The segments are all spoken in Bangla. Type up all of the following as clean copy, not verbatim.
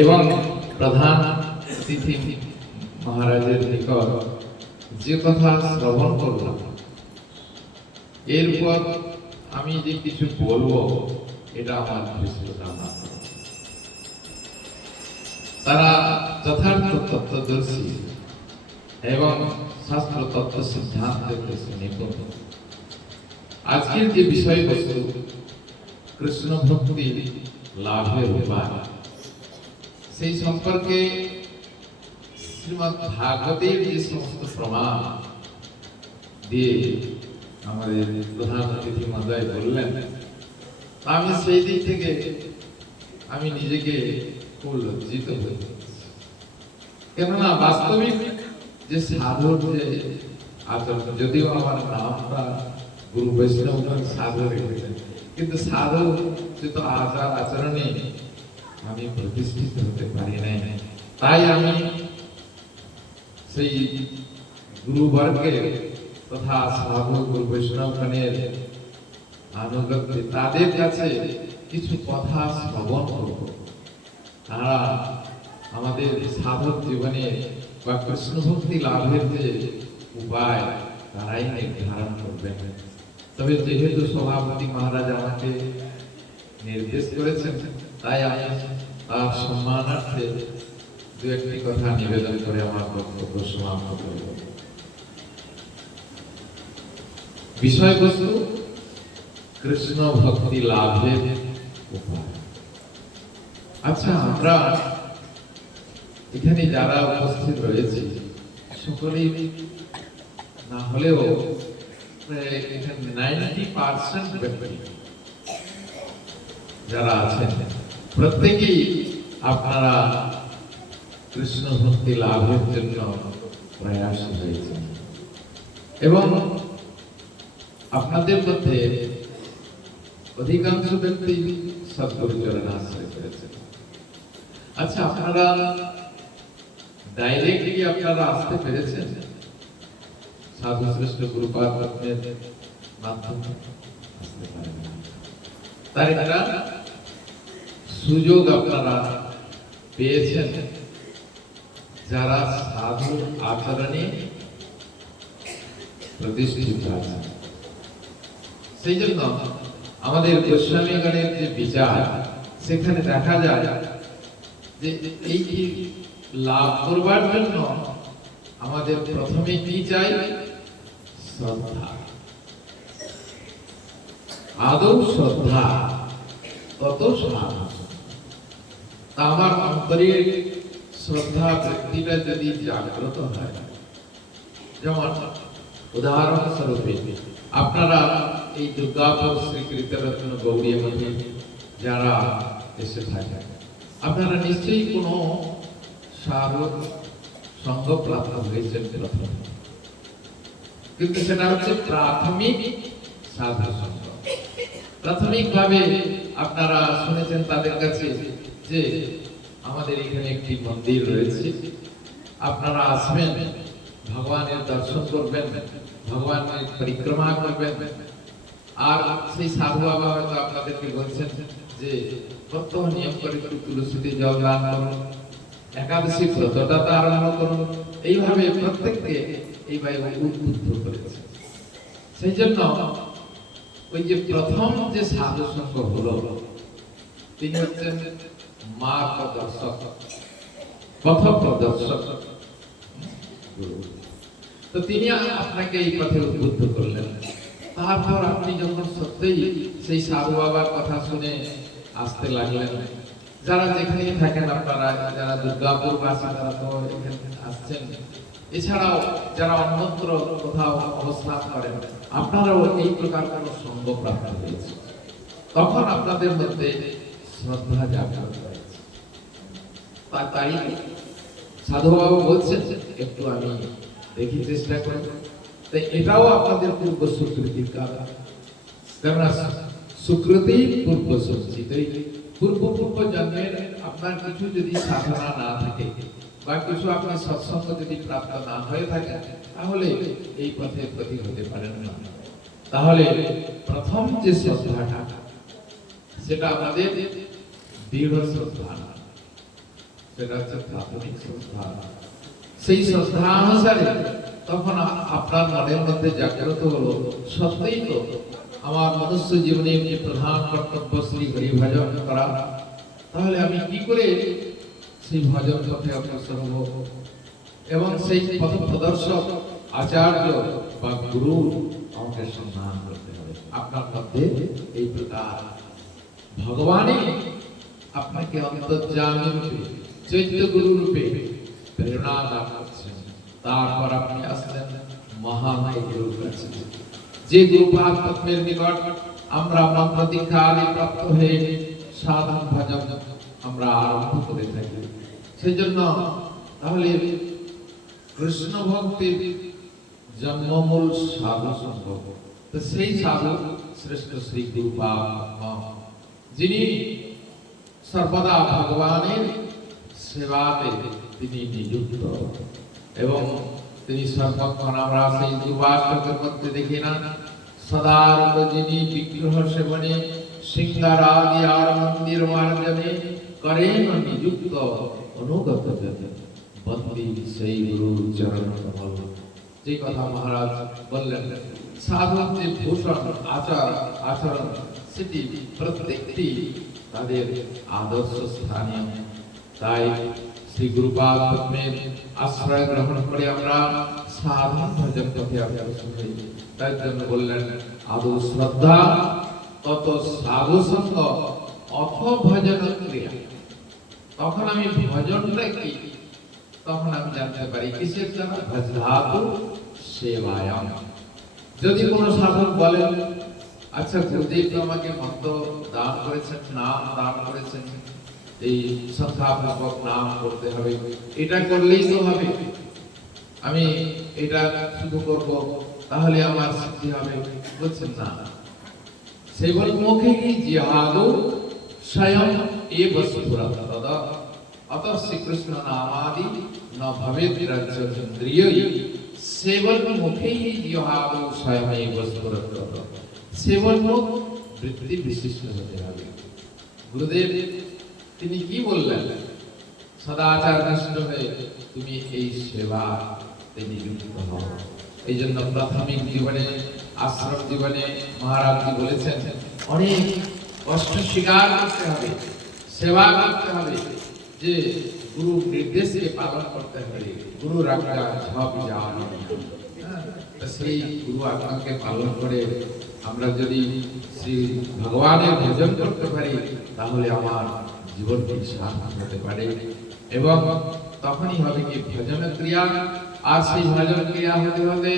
এবং প্রধান অতিথি মহারাজের নিকট যে কথা শ্রবণ করলাম, এরপর আমি যে কিছু বলবো এটা আমার ধৃষ্টতা না। তারা যথার্থ তত্ত্বদর্শী এবং শাস্ত্র তত্ত্ব সিদ্ধান্তের নিপুণ। আজকের যে বিষয়বস্তু কৃষ্ণ ভক্তি লাভের উপায়, সেই সম্পর্কে শ্রীমদ্ ভাগবতের যে সমস্ত প্রমাণ দিয়ে আমাদের প্রধান অতিথি মহোদয় বললেন, আমি সেই দিক থেকে আমি নিজেকে খুব লজ্জিত হই। কেননা বাস্তবিক যে সাধুর যে আচরণ, যদিও আমার নামটা গুরু বৈষ্ণব সাধু রেখেছেন, কিন্তু সাধু সে তো আচার আচরণে আমি প্রতিষ্ঠিত হতে পারি নাই। তাই আমি সেই গুরুবর্গের তথা সাধু গুরু বৈষ্ণবগণের আনুগত্যে তাদের কাছে কিছু কথা শ্রবণ করব। তারা আমাদের সাধক জীবনে বা কৃষ্ণ ভক্তি লাভের যে উপায় তারাই নির্ধারণ করবেন। তবে যেহেতু সভাপতি মহারাজ আমাকে নির্দেশ করেছেন, তাই আমি তার সম্মানার্থে দু একটি কথা নিবেদন করে আমার বক্তব্য সমাপ্ত করব। বিষয়বস্তু কৃষ্ণ ভক্তি লাভের উপায়। আচ্ছা, আমরা এখানে যারা উপস্থিত রয়েছে সকলেই না হলেও 90% ব্যক্তি যারা আছেন প্রত্যেকেই আপনারা কৃষ্ণ ভক্তি লাভের জন্য প্রয়াস হয়েছে এবং আপনাদের মধ্যে অধিকাংশ ব্যক্তি সদ্গুরু চরণে আশ্রয় করেছেন। আচ্ছা, আপনারা ডাইরেক্টলি আপনারা আসতে পেরেছেন সাধু শ্রেষ্ঠ গুরুপাদ পত্নের মাধ্যমে? আসতে পারেন। তার একটা সুযোগ আপনারা পেয়েছেন যারা সাধুর আচরণে প্রতিষ্ঠিত আছেন। সেই জন্য আমাদের গোস্বামীগণের যে বিচার, সেখানে দেখা যায় যে এই লাভ করবার জন্য আমাদের প্রথমে কি চাই? শ্রদ্ধা। আদৌ শ্রদ্ধা, তত সাধন। আমার অন্তরের শ্রদ্ধা ব্যক্তিটা যদি জাগ্রত হয়, যেমন উদাহরণস্বরূপ আপনারা এই দুর্গাপুর শ্রী কীর্তনরত্ন গৌড়ীয় মঠে যারা এসে থাকেন, আপনারা নিশ্চয়ই কোনো সাধক সঙ্গ প্রাপ্ত হয়েছেন প্রথম, কিন্তু সেটা হচ্ছে প্রাথমিক সাধু সঙ্গ। প্রাথমিকভাবে আপনারা শুনেছেন তাদের কাছে যে আমাদের এখানে একটি মন্দির রয়েছে, আপনারা আসবেন, ভগবানের দর্শন করবেন, ভগবানের পরিক্রমা করবেন। আর সেই সাধু বাবা হয়তো আপনাদেরকে বলছেন যে প্রত্যহ নিয়ম করে একটু তুলসীতে জল দান করুন, একাদশী ব্রতটা আরম্ভ করুন। এইভাবে প্রত্যেককে এইভাবে উদ্বুদ্ধ করেছে। সেই জন্য ওই যে প্রথম যে সাধু সঙ্গ হলো, তিনি হচ্ছেন মার্গ দর্শক, পথ প্রদর্শক গুরু। তো তিনি আপনাকে এই পথে উদ্বুদ্ধ করলেন। তারপর আপনি যখন সত্যিই সেই সাধু বাবার কথা শুনে আসতে লাগলেন, যারা যেখানে থাকেন আপনারা, যারা দুর্গাপুর বাসী তারা তো এখানে আসছেন, এছাড়াও যারা অন্যত্র কোথাও অবস্থান করেন, আপনারাও এই প্রকার কোনো সঙ্গ প্রাপ্ত হয়েছে। তখন আপনাদের মধ্যে শ্রদ্ধা জাগ্রত হয়েছে। তাই সাধুবাবু বলছেন একটু আমি দেখি, চেষ্টা করি। তাই এটাও আপনাদের পূর্ব সুকৃতির কারণ। কেননা সুকৃতি পূর্ব সঞ্চিত। পূর্ব জন্মের আপনার কিছু যদি সাধনা না থাকে বা কিছু আপনি সৎসঙ্গ যদি প্রাপ্ত না হয়ে থাকে, তাহলে এই পথে প্রতি হতে পারেন না। তাহলে প্রথম যে শ্রদ্ধাটা, সেটা আমাদের দৃঢ় শ্রদ্ধা। সেটা হচ্ছে প্রাথমিক শ্রদ্ধা। সেই শ্রদ্ধা অনুসারে তখন আপনার মনের মধ্যে জাগ্রত হলো, সত্যিই তো আমার মনুষ্য জীবনে একটি প্রধান কর্তব্য শ্রী হরি ভজন করা, তাহলে আমি কি করে সেই ভজন পথে অগ্রসর হব? এবং সেই পথ প্রদর্শক আচার্য বা গুরু আমাকে সম্মান করতে হবে। আপনার মধ্যে এই প্রকার ভগবানই আপনাকে অন্তর্যামী রূপে, চৈত্য গুরু রূপে প্রেরণা দান করছেন। তারপর আপনি আসলেন মহামায়ী গুরুর কাছে, যে গুরুপাদ পদ্মের নিকট আমরা মন্ত্র দীক্ষা আদি প্রাপ্ত হয়ে সাধন ভজন আমরা আরম্ভ করে থাকি। সেজন্য তাহলে কৃষ্ণ ভক্তির জন্মমূল সাধু সঙ্গ, তো সেই সাধু শ্রেষ্ঠ শ্রী গুরুপাদ পদ্ম, যিনি সর্বদা ভগবানের সেবাতে তিনি নিযুক্ত এবং তিনি সর্বক্ষণ, আমরা সেই দুর্বাষ্টকের মধ্যে দেখি না, সদারত যিনি বিগ্রহ সেবনে সিংহারাদি আর মন্দির মার্জনে করেন নিযুক্ত অনুগত জনে বন্দী সেই গুরু চরণ কমল। যে কথা মহারাজ বললেন, সাধক যে ভূষণ আচরণ সেটি প্রত্যেকটি তাদের আদর্শ স্থানীয়। তাই শ্রী গুরুপাদ পদ্মের আশ্রয় গ্রহণ করে আমরা সাধন ভজন পথে অগ্রসর হই। তাই জন্য বললেন, আদৌ শ্রদ্ধা তত সাধু সঙ্গ অথ ভজন ক্রিয়া। তখন আমি ভজনটা কি, তখন আমি জানতে পারি কিসের জন্য, ভজধাতু সেবায়াম। যদি কোনো সাধক বলেন, আচ্ছা গুরুদেব তো আমাকে মন্ত্র দান করেছেন, নাম দান করেছেন, এই সংখ্যাপূর্বক নাম করতে হবে, এটা করলেই তো হবে, আমি এটা শুধু করব তাহলে আমার সিদ্ধি হবে, বলছেন না। সেবল মুখে কি জিহাদু স্বয়ং এব স্ফুরত তদ অত শ্রীকৃষ্ণ নামাদি ন ভবেৎ রাজ্য ইন্দ্রিয়ৈ। সেবল মুখে কি জিহাদু স্বয়ং এব স্ফুরত তদ। সেবল মুখ বৃত্তি বিশিষ্ট হতে হবে। গুরুদেব তিনি কি বললেন, সদাচার নিষ্ঠ হয়ে তুমি এই সেবাতে নিযুক্ত হও। এই জন্য প্রাথমিক জীবনে, আশ্রম জীবনে মহারাজজি বলেছেন, অনেক কষ্ট স্বীকার করতে হবে, সেবা করতে হবে, যে গুরু নির্দেশকে পালন করতে হবে। গুরুর আজ্ঞা সব যাওয়া, সেই গুরু আজ্ঞাকে পালন করে আমরা যদি শ্রী ভগবানের ভজন করতে পারি, তাহলে আমার জীবনটি সার্থক হতে পারে। এবং তখনই হবে কি ভজন ক্রিয়া, আর সেই ভজন ক্রিয়া হতে হতে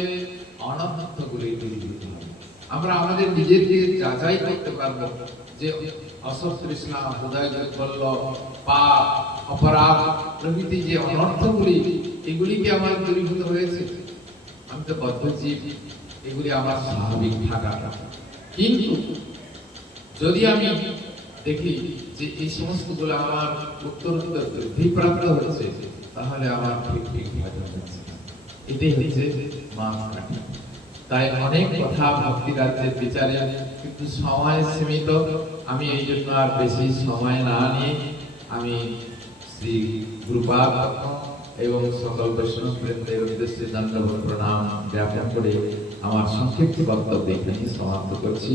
অনন্ত গুলি দূরীভূত হবে। আমরা আমাদের নিজেকে যাচাই করতে পারবো যে অসৎ তৃষ্ণা, হৃদয় দুর্বল্য, পাপ, অপরাধ প্রভৃতি যে অনর্থগুলি, এগুলি কি আমার দূরীভূত হয়েছে? আমি তো বদ্ধজীব, এগুলি আমার স্বাভাবিক থাকা। কিন্তু যদি আমি দেখি যে এই সমস্তগুলো আমার উত্তরোত্তর বৃদ্ধিপ্রাপ্ত হচ্ছে, তাহলে আমার ঠিক ঠিক ভজন হচ্ছে। এটাই হচ্ছে মাপকাঠি। তাই অনেক কথা ভক্তি রাজ্যের বিচারে, কিন্তু সময় সীমিত, আমি এই জন্য আর বেশি সময় না নিয়ে আমি শ্রী গুরুপাদ এবং সকল বৈষ্ণব বৃন্দের উদ্দেশ্যে দণ্ডবত প্রণাম জ্ঞাপন করে আমার সংক্ষিপ্ত বক্তব্য এখানে সমাপ্ত করছি।